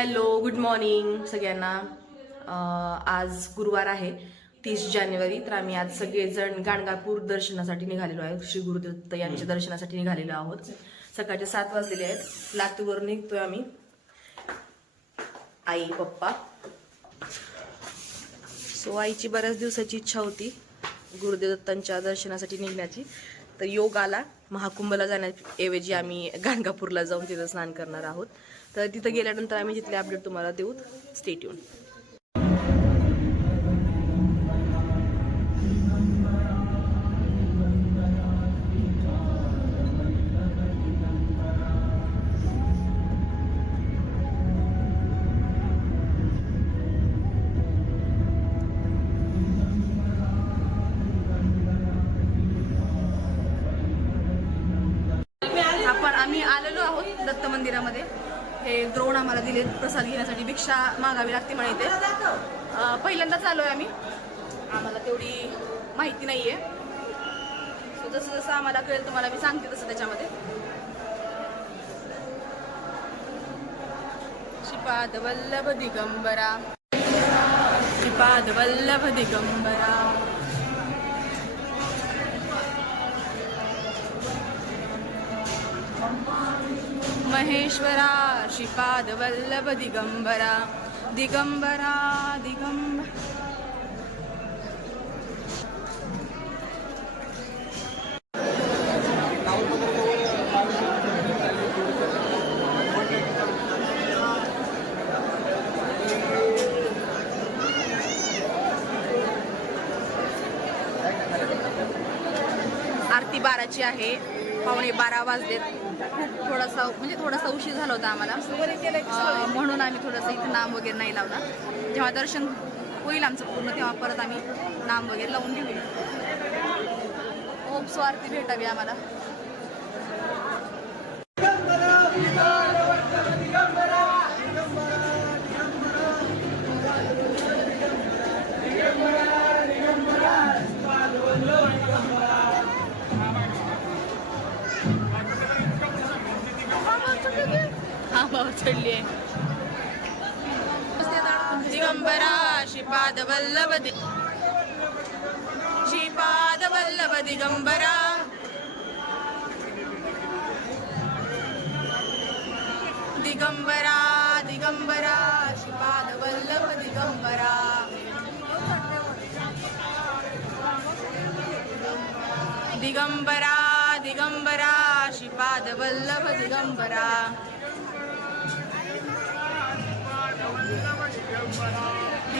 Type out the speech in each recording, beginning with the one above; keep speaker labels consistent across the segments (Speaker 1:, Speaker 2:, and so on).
Speaker 1: Hello good morning सगळ्यांना. आज गुरुवार आहे तीस जानेवारी तर आम्ही आज सगळेजण गाणगापूर दर्शनासाठी निघालेलो आहे श्री गुरुदत्त यांच्या दर्शनासाठी निघालेलो आहोत. सकाळचे सात वाजलेले आहेत. लातूरवर निघतोय आम्ही. आई पप्पा. सो आईची बऱ्याच दिवसाची इच्छा होती गुरुदेवदत्तांच्या दर्शनासाठी निघण्याची. तर योग आला. महाकुंभला जाण्याऐवजी आम्ही गाणगापूरला जाऊन तिथं स्नान करणार आहोत. तर तिथं गेल्यानंतर आम्ही तिथले अपडेट तुम्हाला देऊ स्टेट येऊन आपण आम्ही आलेलो आहोत दत्त मंदिरामध्ये. हे द्रोण आम्हाला दिले प्रसाद घेण्यासाठी. भिक्षा मागावी लागते म्हणे इथे. पहिल्यांदाच आलो आहे आम्ही. आम्हाला तेवढी माहिती नाही आहे सो जसं जसं आम्हाला कळेल तुम्हाला मी सांगते तसं त्याच्यामध्ये. श्रीपाद वल्लभ दिगंबरा. श्रीपाद वल्लभ दिगंबरा. महेश्वरा श्रीपाद वल्लभ दिगंबरा दिगंबरा दिगंब आरती बाराची आहे. पावणे बारा वाजलेत. खूप थोडासा म्हणजे थोडासा उशीर झाला होता आम्हाला. म्हणून आम्ही थोडंसं इथं नाम वगैरे नाही लावला जेव्हा दर्शन होईल आमचं पूर्ण तेव्हा परत आम्ही नाम वगैरे लावून घेऊ स्वार्थी भेटावी आम्हाला. श्रीपाद वल्लभ दि श्रीपाद वल्लभ दिगंबरा दिगंबरा दिगंबरा श्रीपाद वल्लभ दिगंबरा दिगंबरा दिगंबरा श्रीपाद वल्लभ दिगंबरा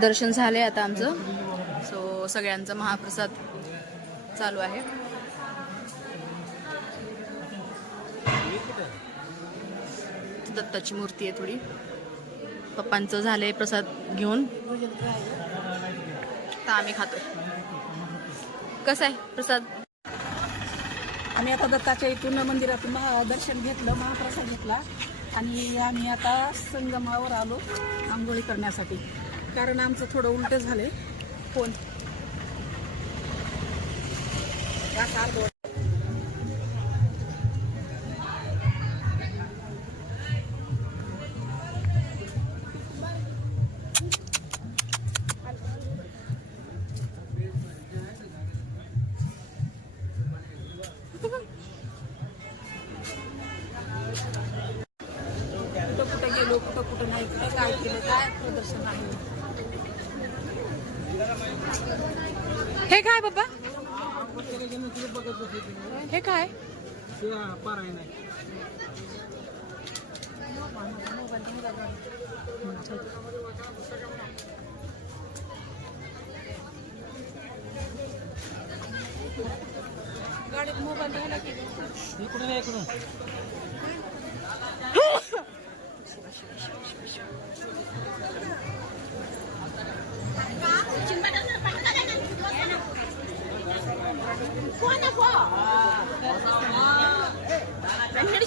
Speaker 1: दर्शन झाले आता आमचं. सो सगळ्यांचा महाप्रसाद चालू आहे. दत्ताची मूर्ती आहे थोडी. पप्पांचं झालंय प्रसाद घेऊन. तर आम्ही खातो. कसं आहे प्रसाद?
Speaker 2: आम्ही आता दत्ताच्या इथून मंदिरातून महा दर्शन घेतलं महाप्रसाद घेतला. आणि आम्ही आता संगमावर आलो आंघोळी करण्यासाठी. कारण आमचं थोडं उलट झालंय. फोन
Speaker 1: हे काय बाबा? हे काय?
Speaker 2: गाडीत मोबाईल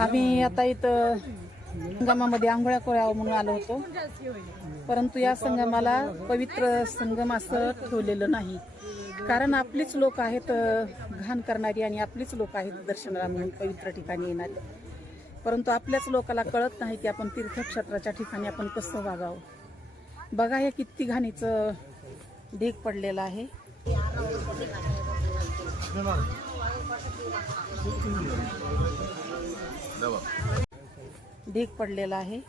Speaker 2: आम्ही आता इथं संगमामध्ये आंघोळ्या करावं म्हणून आलो होतो. परंतु या संगमाला पवित्र संगम असं ठेवलेलं नाही. कारण आपलीच लोक आहेत घाण करणारी आणि आपलीच लोक आहेत दर्शनाला म्हणून पवित्र ठिकाणी येणारी. परंतु आपल्याच लोकाला कळत नाही की आपण तीर्थक्षेत्राच्या ठिकाणी आपण कसं वागावं. बघा हे किती घाणीचं ढीग पडलेलं आहे. ढीग पडलेला आहे.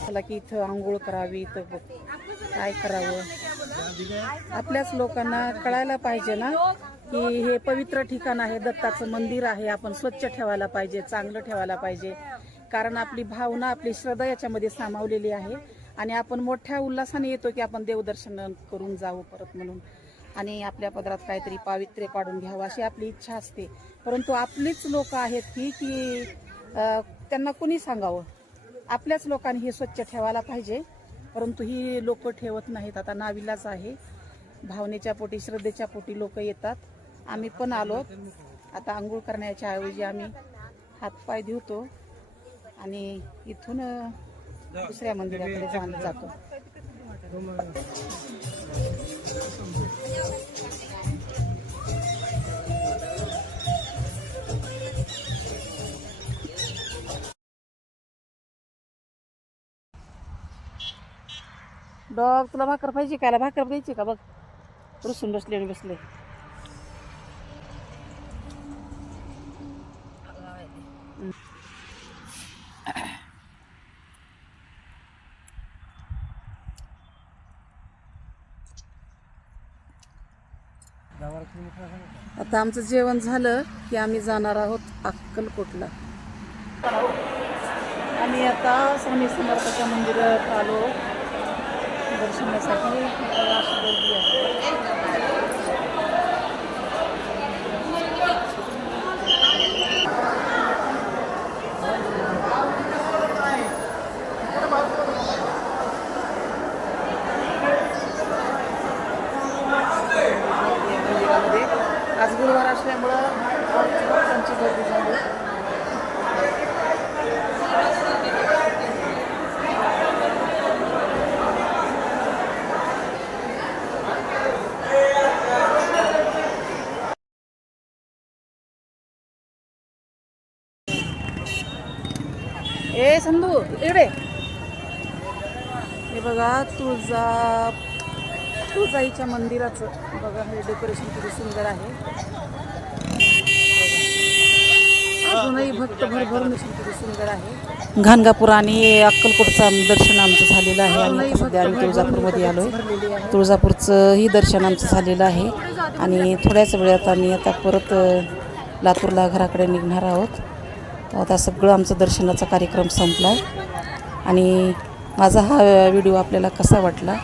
Speaker 2: मला की इथं आंघोळ करावी इथं काय करावं? आपल्याच लोकांना कळायला पाहिजे ना की हे पवित्र ठिकाण आहे दत्ताचं मंदिर आहे आपण स्वच्छ ठेवायला पाहिजे चांगलं ठेवायला पाहिजे. कारण आपली भावना आपली श्रद्धा याच्यामध्ये सामावलेली आहे. आणि आपण मोठ्या उल्हासाने येतो की आपण देवदर्शन करून जावं परत म्हणून. आणि आपल्या पदरात काहीतरी पावित्र्य पाडून घ्यावं अशी आपली इच्छा असते. परंतु आपलीच लोक आहेत की की त्यांना कोणी सांगावं? आपल्याच लोकांनी हे स्वच्छ ठेवायला पाहिजे. परंतु ही लोक ठेवत नाहीत. आता नाविलाच आहे. भावनेच्या पोटी श्रद्धेच्या पोटी लोक येतात. आम्ही पण आलो. आता आंघोळ करण्याच्या ऐवजी आम्ही हातपाय धुतो आणि इथून दुसऱ्या मंदिराकडे जा- जातो. डॉग तुला भाकर पाहिजे कायला भाकर द्यायची का? बघ. रुसून बसले आणि बसले. आता आमचं जेवण झालं की आम्ही जाणार आहोत अक्कलकोटला. आम्ही आता स्वामी समर्थाच्या मंदिरात आलो. दर्शनासाठी अशी गर्दी आहे. आज गुरुवार असल्यामुळं त्यांची गर्दी झाली. ए संधू इकडे. हे बघा तुळजा तुळजाईच्या मंदिराचं. बघा हे डेकोरेशन किती सुंदर आहे. अजूनही भक्त भरभरून किती सुंदर आहे. घाणगापूर आणि अक्कलकोटचं दर्शन आमचं झालेलं आहे. आणि सध्या आम्ही तुळजापूरमध्ये आलो आहे. तुळजापूरचं ही दर्शन आमचं झालेलं आहे. आणि थोड्याच वेळात आम्ही आता परत लातूरला घराकडे निघणार आहोत. तर आता सगळं आमचं दर्शनाचा कार्यक्रम संपला आहे आणि
Speaker 3: माझा हा व्हिडिओ आपल्याला कसा वाटला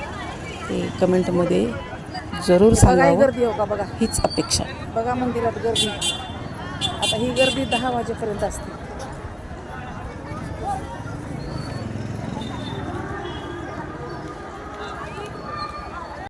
Speaker 3: ते कमेंटमध्ये जरूर सांगावं.
Speaker 2: गर्दी हो का? बघा.
Speaker 3: हीच अपेक्षा.
Speaker 2: बघा मंदिरात गर्दी. आता ही गर्दी दहा वाजेपर्यंत असते.